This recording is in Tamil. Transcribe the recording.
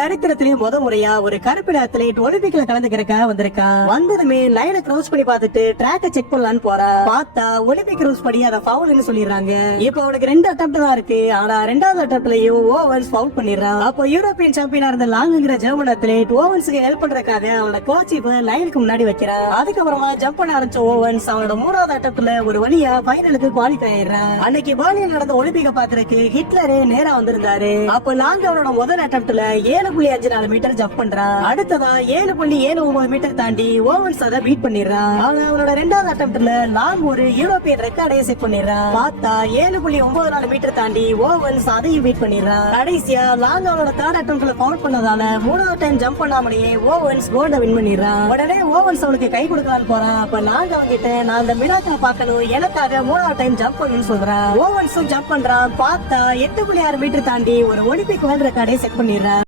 சரித்திரத்திலேயே முறையா ஒரு கருப்பிட அத்லீட் ஒலிம்பிக்ல கலந்துக்கிறக்க வந்திருக்கான். வந்ததுமே லைனை கிராஸ் பண்ணி பார்த்துட்டு ட்ராக்க செக் பண்ணலான்னு போறா. பார்த்தா ஒலிம்பிக் ரூல்ஸ் படி அதை ஃபவுல்னு சொல்லிடுறாங்க. இப்போ அவனுக்கு 2 அட்டெம்ப்ட் தான் இருக்கு. ஆனா 2வது அட்டெம்ப்ட்லயும் ஓவன்ஸ் ஃபவுல் பண்ணிடுறான். அப்போ யூரோப்பியன் சாம்பியனா இருந்த லாங்குங்கிற ஜெர்மன் அத்லீட் ஓவன்ஸ்க்கு ஹெல்ப் பண்றதுக்காக அவனோட கோச் இப்ப லைனுக்கு முன்னாடி வைக்கிறான். அதுக்கப்புறமா ஜம்ப் பண்ண ஆரம்பிச்ச ஓவன்ஸ் அவனோட 3வது அட்டெம்ப்ட்ல ஒரு வழியா ஃபைனலுக்கு குவாலிஃபை ஆயிடுறான். அன்னைக்கு பர்லின்ல நடந்த ஒலிம்பிக்க பாக்குறதுக்கு ஹிட்லரே நேரா வந்திருந்தாரு. அப்போ லாங் அவனோட முதல் அட்டெம்ப்ட்ல 7.54 மீட்டர் ஜம்ப் பண்றான். அடுத்ததா 7.79 மீட்டர் தாண்டி ஓவன்ஸ் அதை பீட் பண்ணிடுறான். ஆனா அவனோட 2வது அட்டெம்ப்ட்ல லாங் ஒரு யூரோப்பியன் ரெக்கார்டையே செட் பண்ணிடுறான். பார்த்தா 7.94 மீட்டர் தாண்டி ஓவன்ஸ் அதையும் பீட் பண்ணிடுறான். கடைசியா லாங் அவனோட 3rd அட்டெம்ப்ட்ல ஃபவுல் பண்ணதால 3வது டைம் ஜம்ப் பண்ணாமலேயே ஓவன்ஸ் கோல்ட வின் பண்ணிடுறான். உடனே ஓவன்ஸ் அவனுக்கு கை கொடுக்கலான்னு போறான். அப்ப லாங் அவன்கிட்ட நான் அந்த மிராக்கிள பார்க்கணும், எனக்காக 3வது டைம் ஜம்ப் பண்ணுன்னு சொல்றான். ஓவன்ஸும் ஜம்ப் பண்றான். பார்த்தா 8.6 மீட்டர் தாண்டி ஒரு ஒலிம்பிக் வேர்ல்ட் ரெக்கார்டை செட் பண்ணிடுறான்.